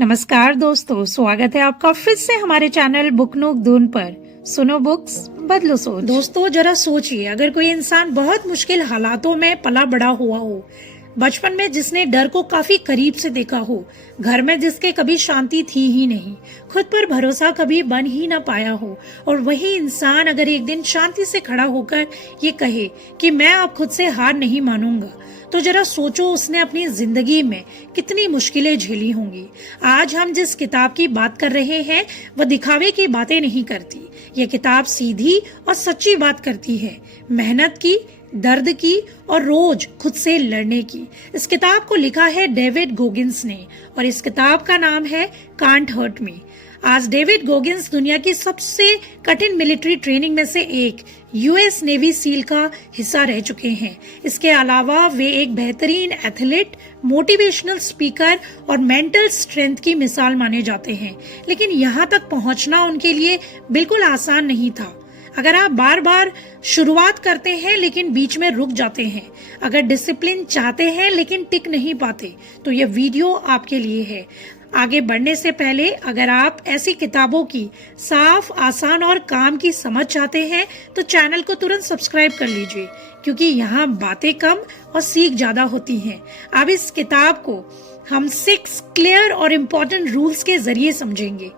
नमस्कार दोस्तों, स्वागत है आपका फिर से हमारे चैनल बुक नोक दून पर। सुनो बुक्स, बदलो सोच। दोस्तों जरा सोचिए, अगर कोई इंसान बहुत मुश्किल हालातों में पला बड़ा हुआ हो, बचपन में जिसने डर को काफी करीब से देखा हो, घर में जिसके कभी शांति थी ही नहीं, खुद पर भरोसा कभी बन ही ना पाया हो, और वही इंसान अगर एक दिन शांति से खड़ा होकर ये कहे कि मैं अब खुद से हार नहीं मानूंगा, तो जरा सोचो उसने अपनी जिंदगी में कितनी मुश्किलें झेली होंगी। आज हम जिस किताब की बात कर रहे हैं वह दिखावे की बातें नहीं करती। ये किताब सीधी और सच्ची बात करती है, मेहनत की, दर्द की और रोज खुद से लड़ने की। इस किताब को लिखा है डेविड गोगिंस ने और इस किताब का नाम है कांट हर्ट मी। आज डेविड गोगिंस दुनिया की सबसे कठिन मिलिट्री ट्रेनिंग में से एक यूएस नेवी सील का हिस्सा रह चुके हैं। इसके अलावा वे एक बेहतरीन एथलीट, मोटिवेशनल स्पीकर और मेंटल स्ट्रेंथ की मिसाल माने जाते हैं। लेकिन यहाँ तक पहुँचना उनके लिए बिल्कुल आसान नहीं था। अगर आप बार बार शुरुआत करते हैं लेकिन बीच में रुक जाते हैं, अगर डिसिप्लिन चाहते हैं लेकिन टिक नहीं पाते, तो यह वीडियो आपके लिए है। आगे बढ़ने से पहले अगर आप ऐसी किताबों की साफ, आसान और काम की समझ चाहते हैं तो चैनल को तुरंत सब्सक्राइब कर लीजिए, क्योंकि यहाँ बातें कम और सीख ज्यादा होती हैं। अब इस किताब को हम 6 क्लियर और इम्पोर्टेंट रूल्स के जरिए समझेंगे।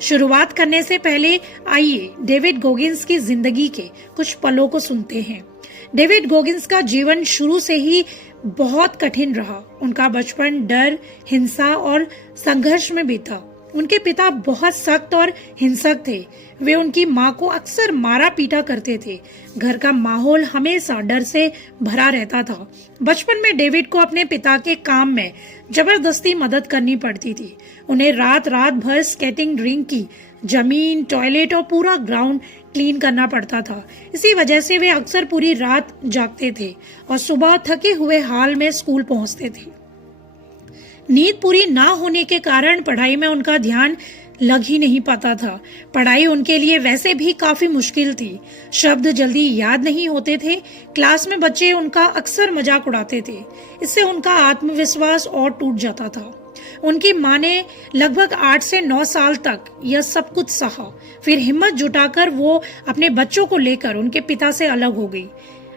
शुरुआत करने से पहले आइए डेविड गोगिंस की जिंदगी के कुछ पलों को सुनते हैं। डेविड गोगिंस का जीवन शुरू से ही बहुत कठिन रहा। उनका बचपन डर, हिंसा और संघर्ष में बीता। उनके पिता बहुत सख्त और हिंसक थे। वे उनकी माँ को अक्सर मारा पीटा करते थे। घर का माहौल हमेशा डर से भरा रहता था। बचपन में डेविड को अपने पिता के काम में जबरदस्ती मदद करनी पड़ती थी। उन्हें रात रात भर स्केटिंग रिंग की जमीन, टॉयलेट और पूरा ग्राउंड क्लीन करना पड़ता था। इसी वजह से वे अक्सर पूरी रात जागते थे और सुबह थके हुए हाल में स्कूल पहुंचते थे। नींद पूरी ना होने के कारण पढ़ाई में उनका ध्यान लग ही नहीं पाता था। पढ़ाई उनके लिए वैसे भी काफी मुश्किल थी। शब्द जल्दी याद नहीं होते थे। क्लास में बच्चे उनका अक्सर मजाक उड़ाते थे। इससे उनका आत्मविश्वास और टूट जाता था। उनकी माँ ने लगभग 8 से 9 साल तक यह सब कुछ सहा। फिर हिम्मत जुटाकर वो अपने बच्चों को लेकर उनके पिता से अलग हो गई।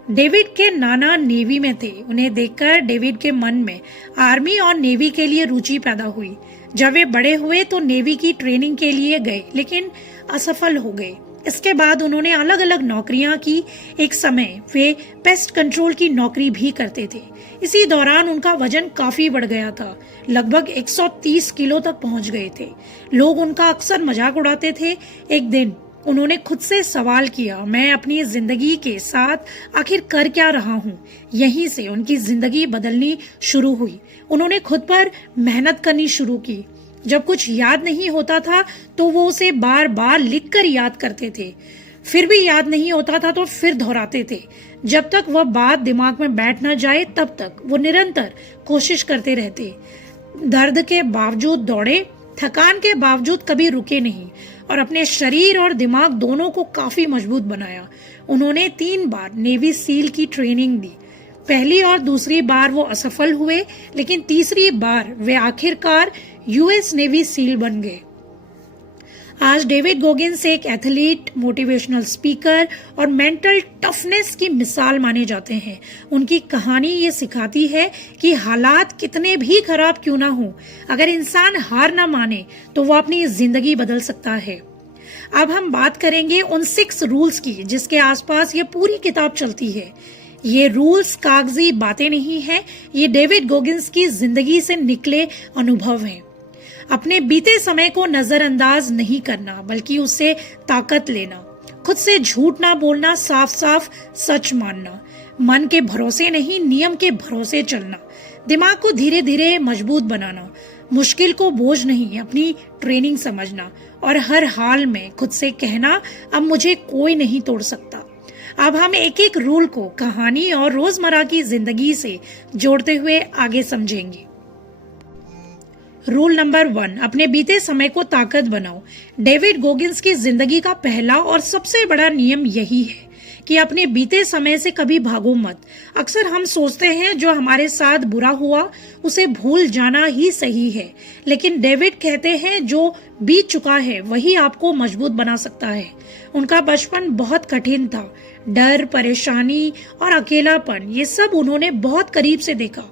डेविड के नाना नेवी में थे। उन्हें देखकर डेविड के मन में आर्मी और नेवी के लिए रुचि पैदा हुई। जब वे बड़े हुए तो नेवी की ट्रेनिंग के लिए गए, लेकिन असफल हो गए। इसके बाद उन्होंने अलग अलग नौकरियां की। एक समय वे पेस्ट कंट्रोल की नौकरी भी करते थे। इसी दौरान उनका वजन काफी बढ़ गया था, लगभग 130 किलो तक पहुंच गए थे। लोग उनका अक्सर मजाक उड़ाते थे। एक दिन उन्होंने खुद से सवाल किया, मैं अपनी जिंदगी के साथ आखिर कर क्या रहा हूँ? यहीं से उनकी जिंदगी बदलनी शुरू हुई। उन्होंने खुद पर मेहनत करनी शुरू की। जब कुछ याद नहीं होता था तो वो उसे बार बार लिखकर याद करते थे। फिर भी याद नहीं होता था तो फिर दोहराते थे। जब तक वह बात दिमाग में बैठ न जाए तब तक वो निरंतर कोशिश करते रहते। दर्द के बावजूद दौड़े, थकान के बावजूद कभी रुके नहीं और अपने शरीर और दिमाग दोनों को काफी मजबूत बनाया। उन्होंने 3 बार नेवी सील की ट्रेनिंग दी। पहली और दूसरी बार वो असफल हुए, लेकिन तीसरी बार वे आखिरकार यूएस नेवी सील बन गए। आज डेविड गोगिंस एक एथलीट, मोटिवेशनल स्पीकर और मेंटल टफनेस की मिसाल माने जाते हैं। उनकी कहानी ये सिखाती है कि हालात कितने भी खराब क्यों ना हो, अगर इंसान हार ना माने तो वो अपनी जिंदगी बदल सकता है। अब हम बात करेंगे उन 6 रूल्स की जिसके आसपास ये पूरी किताब चलती है। ये रूल्स कागजी बातें नहीं हैं, ये डेविड गोगिंस की जिंदगी से निकले अनुभव हैं। अपने बीते समय को नजरअंदाज नहीं करना, बल्कि उससे ताकत लेना। खुद से झूठ ना बोलना, साफ साफ सच मानना। मन के भरोसे नहीं, नियम के भरोसे चलना। दिमाग को धीरे धीरे मजबूत बनाना। मुश्किल को बोझ नहीं, अपनी ट्रेनिंग समझना। और हर हाल में खुद से कहना, अब मुझे कोई नहीं तोड़ सकता। अब हम एक एक रूल को कहानी और रोजमर्रा की जिंदगी से जोड़ते हुए आगे समझेंगे। रूल नंबर 1, अपने बीते समय को ताकत बनाओ। डेविड गोगिंस की जिंदगी का पहला और सबसे बड़ा नियम यही है कि अपने बीते समय से कभी भागो मत। अक्सर हम सोचते हैं जो हमारे साथ बुरा हुआ उसे भूल जाना ही सही है, लेकिन डेविड कहते हैं जो बीत चुका है वही आपको मजबूत बना सकता है। उनका बचपन बहुत कठिन था। डर, परेशानी और अकेलापन ये सब उन्होंने बहुत करीब से देखा,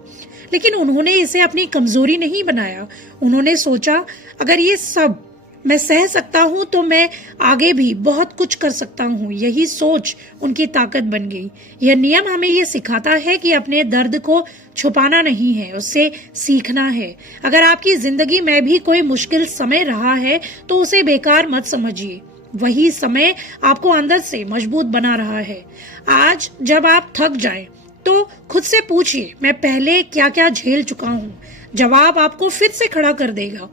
लेकिन उन्होंने इसे अपनी कमजोरी नहीं बनाया। उन्होंने सोचा अगर ये सब मैं सह सकता हूँ तो मैं आगे भी बहुत कुछ कर सकता हूँ। यही सोच उनकी ताकत बन गई। यह नियम हमें ये सिखाता है कि अपने दर्द को छुपाना नहीं है, उससे सीखना है। अगर आपकी जिंदगी में भी कोई मुश्किल समय रहा है तो उसे बेकार मत समझिए, वही समय आपको अंदर से मजबूत बना रहा है। आज जब आप थक जाएं तो खुद से पूछिए मैं पहले क्या क्या झेल चुका हूँ। जवाब आपको फिर से खड़ा कर देगा।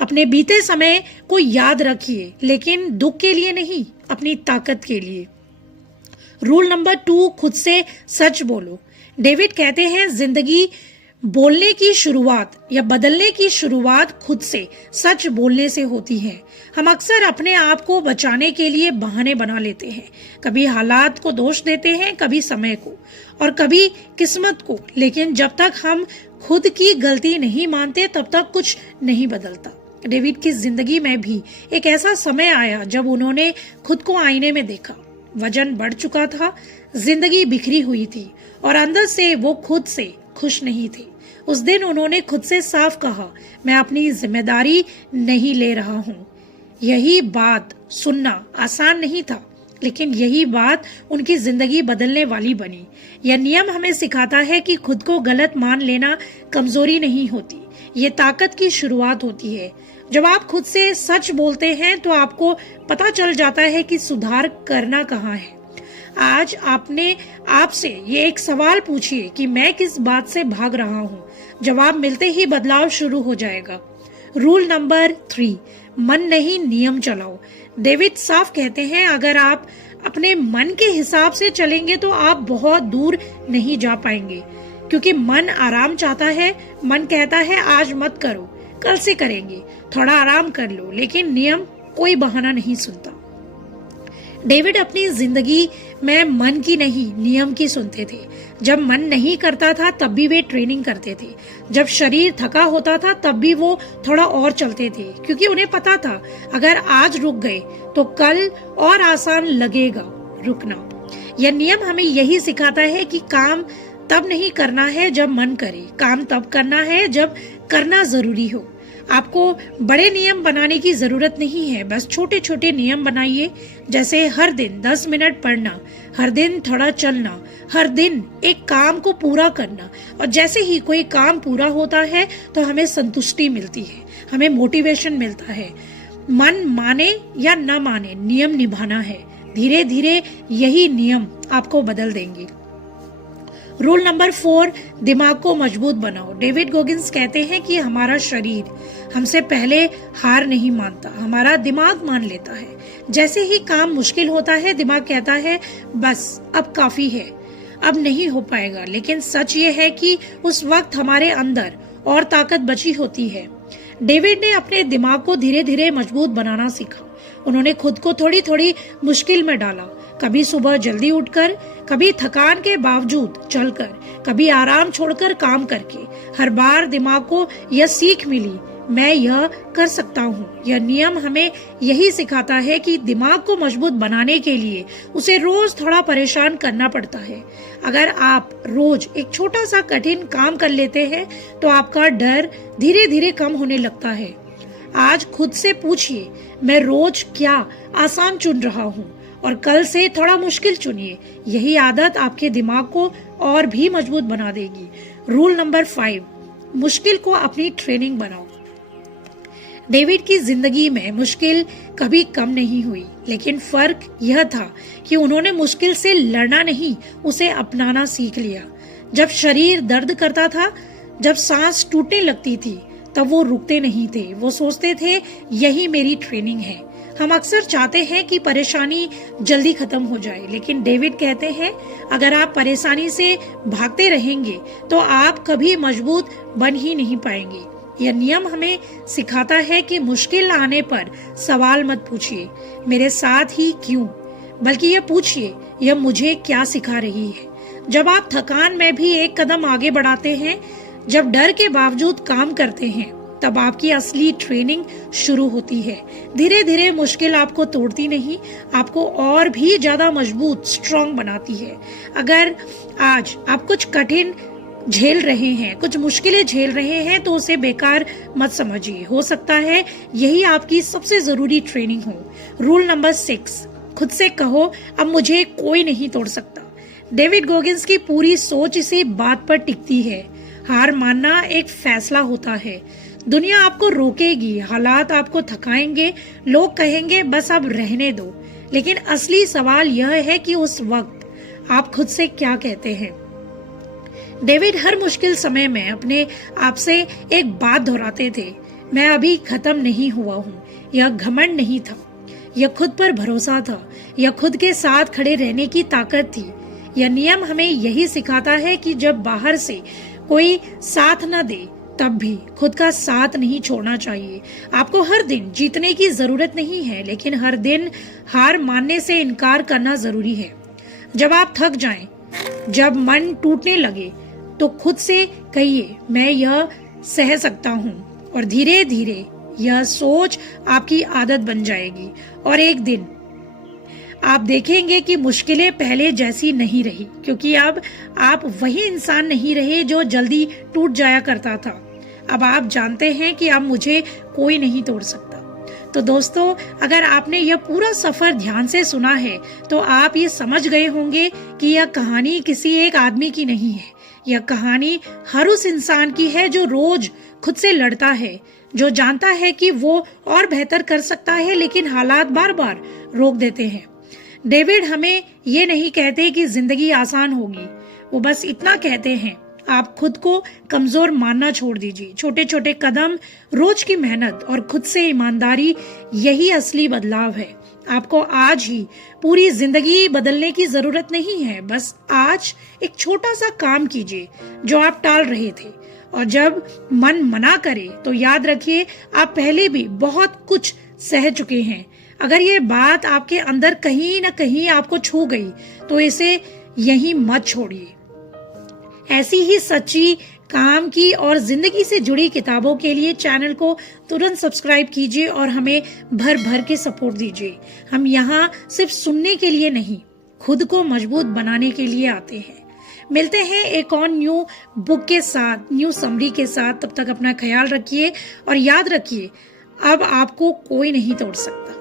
अपने बीते समय को याद रखिए, लेकिन दुख के लिए नहीं, अपनी ताकत के लिए। रूल नंबर 2, खुद से सच बोलो। डेविड कहते हैं जिंदगी बोलने की शुरुआत या बदलने की शुरुआत खुद से सच बोलने से होती है। हम अक्सर अपने आप को बचाने के लिए बहाने बना लेते हैं। कभी हालात को दोष देते हैं, कभी समय को और कभी किस्मत को, लेकिन जब तक हम खुद की गलती नहीं मानते तब तक कुछ नहीं बदलता। डेविड की जिंदगी में भी एक ऐसा समय आया जब उन्होंने खुद को आईने में देखा। वजन बढ़ चुका था, जिंदगी बिखरी हुई थी और अंदर से वो खुद से खुश नहीं थे। उस दिन उन्होंने खुद से साफ कहा, मैं अपनी जिम्मेदारी नहीं ले रहा हूँ। यही बात सुनना आसान नहीं था, लेकिन यही बात उनकी जिंदगी बदलने वाली बनी। यह नियम हमें सिखाता है कि खुद को गलत मान लेना कमजोरी नहीं होती, ये ताकत की शुरुआत होती है। जब आप खुद से सच बोलते हैं तो आपको पता चल जाता है कि सुधार करना कहाँ है। आज आपने आपसे ये एक सवाल पूछिए कि मैं किस बात से भाग रहा हूँ। जवाब मिलते ही बदलाव शुरू हो जाएगा। रूल नंबर 3, मन नहीं नियम चलाओ। डेविड साफ कहते हैं अगर आप अपने मन के हिसाब से चलेंगे तो आप बहुत दूर नहीं जा पाएंगे, क्योंकि मन आराम चाहता है। मन कहता है आज मत करो, कल से करेंगे, थोड़ा आराम कर लो, लेकिन नियम कोई बहाना नहीं सुनता। डेविड अपनी जिंदगी में मन की नहीं नियम की सुनते थे। जब मन नहीं करता था तब भी वे ट्रेनिंग करते थे। जब शरीर थका होता था तब भी वो थोड़ा और चलते थे, क्योंकि उन्हें पता था अगर आज रुक गए तो कल और आसान लगेगा रुकना। यह नियम हमें यही सिखाता है कि काम तब नहीं करना है जब मन करे, काम तब करना है जब करना जरूरी हो। आपको बड़े नियम बनाने की जरूरत नहीं है, बस छोटे छोटे नियम बनाइए, जैसे हर दिन 10 मिनट पढ़ना, हर दिन थोड़ा चलना, हर दिन एक काम को पूरा करना। और जैसे ही कोई काम पूरा होता है तो हमें संतुष्टि मिलती है, हमें मोटिवेशन मिलता है। मन माने या न माने, नियम निभाना है। धीरे धीरे यही नियम आपको बदल देंगे। रूल नंबर 4, दिमाग को मजबूत बनाओ। डेविड गोगिंस कहते हैं कि हमारा शरीर हमसे पहले हार नहीं मानता, हमारा दिमाग मान लेता है। जैसे ही काम मुश्किल होता है दिमाग कहता है बस अब काफी है, अब नहीं हो पाएगा। लेकिन सच ये है कि उस वक्त हमारे अंदर और ताकत बची होती है। डेविड ने अपने दिमाग को धीरे धीरे मजबूत बनाना सीखा। उन्होंने खुद को थोड़ी थोड़ी मुश्किल में डाला, कभी सुबह जल्दी उठकर, कभी थकान के बावजूद चलकर, कभी आराम छोड़कर काम करके। हर बार दिमाग को यह सीख मिली, मैं यह कर सकता हूँ। यह नियम हमें यही सिखाता है कि दिमाग को मजबूत बनाने के लिए उसे रोज थोड़ा परेशान करना पड़ता है। अगर आप रोज एक छोटा सा कठिन काम कर लेते हैं तो आपका डर धीरे धीरे कम होने लगता है। आज खुद से पूछिए, मैं रोज क्या आसान चुन रहा हूँ, और कल से थोड़ा मुश्किल चुनिए। यही आदत आपके दिमाग को और भी मजबूत बना देगी। रूल नंबर 5, मुश्किल को अपनी ट्रेनिंग बनाओ। डेविड की जिंदगी में मुश्किल कभी कम नहीं हुई, लेकिन फर्क यह था कि उन्होंने मुश्किल से लड़ना नहीं, उसे अपनाना सीख लिया। जब शरीर दर्द करता था, जब सांस टूटने लगती थी, तब वो रुकते नहीं थे। वो सोचते थे यही मेरी ट्रेनिंग है। हम अक्सर चाहते हैं कि परेशानी जल्दी खत्म हो जाए, लेकिन डेविड कहते हैं अगर आप परेशानी से भागते रहेंगे तो आप कभी मजबूत बन ही नहीं पाएंगे। यह नियम हमें सिखाता है कि मुश्किल आने पर सवाल मत पूछिए, मेरे साथ ही क्यों, बल्कि ये पूछिए, यह मुझे क्या सिखा रही है। जब आप थकान में भी एक कदम आगे बढ़ाते हैं, जब डर के बावजूद काम करते हैं, तब आपकी असली ट्रेनिंग शुरू होती है। धीरे धीरे मुश्किल आपको तोड़ती नहीं, आपको और भी ज्यादा मजबूत, स्ट्रांग बनाती है। अगर आज आप कुछ कठिन झेल रहे हैं, कुछ मुश्किलें झेल रहे हैं, तो उसे बेकार मत समझिए। हो सकता है यही आपकी सबसे जरूरी ट्रेनिंग हो। रूल नंबर 6, खुद से कहो, अब मुझे कोई नहीं तोड़ सकता। डेविड गोगिंस की पूरी सोच इसी बात पर टिकती है। हार मानना एक फैसला होता है। दुनिया आपको रोकेगी, हालात आपको थकाएंगे, लोग कहेंगे बस अब रहने दो, लेकिन असली सवाल यह है कि उस वक्त आप खुद से क्या कहते हैं। डेविड हर मुश्किल समय में अपने आप से एक बात दोहराते थे, मैं अभी खत्म नहीं हुआ हूँ। यह घमंड नहीं था, यह खुद पर भरोसा था, यह खुद के साथ खड़े रहने की ताकत थी। यह नियम हमें यही सिखाता है कि जब बाहर से कोई साथ न दे, तब भी खुद का साथ नहीं छोड़ना चाहिए। आपको हर दिन जीतने की जरूरत नहीं है, लेकिन हर दिन हार मानने से इनकार करना जरूरी है। जब आप थक जाएं, जब मन टूटने लगे, तो खुद से कहिए, मैं यह सह सकता हूँ, और धीरे धीरे यह सोच आपकी आदत बन जाएगी। और एक दिन आप देखेंगे कि मुश्किलें पहले जैसी नहीं रही, क्योंकि अब आप वही इंसान नहीं रहे जो जल्दी टूट जाया करता था। अब आप जानते हैं कि अब मुझे कोई नहीं तोड़ सकता। तो दोस्तों, अगर आपने यह पूरा सफर ध्यान से सुना है, तो आप ये समझ गए होंगे कि यह कहानी किसी एक आदमी की नहीं है। यह कहानी हर उस इंसान की है जो रोज खुद से लड़ता है, जो जानता है कि वो और बेहतर कर सकता है, लेकिन हालात बार बार रोक देते हैं। डेविड हमें ये नहीं कहते कि जिंदगी आसान होगी, वो बस इतना कहते हैं, आप खुद को कमजोर मानना छोड़ दीजिए। छोटे छोटे कदम, रोज की मेहनत और खुद से ईमानदारी, यही असली बदलाव है। आपको आज ही पूरी जिंदगी बदलने की जरूरत नहीं है। बस आज एक छोटा सा काम कीजिए जो आप टाल रहे थे, और जब मन मना करे तो याद रखिए, आप पहले भी बहुत कुछ सह चुके हैं। अगर ये बात आपके अंदर कहीं न कहीं आपको छू गई, तो इसे यहीं मत छोड़िए। ऐसी ही सच्ची, काम की और जिंदगी से जुड़ी किताबों के लिए चैनल को तुरंत सब्सक्राइब कीजिए और हमें भर भर के सपोर्ट दीजिए। हम यहाँ सिर्फ सुनने के लिए नहीं, खुद को मजबूत बनाने के लिए आते हैं। मिलते हैं एक और न्यू बुक के साथ, न्यू समरी के साथ। तब तक अपना ख्याल रखिए और याद रखिए, अब आपको कोई नहीं तोड़ सकता।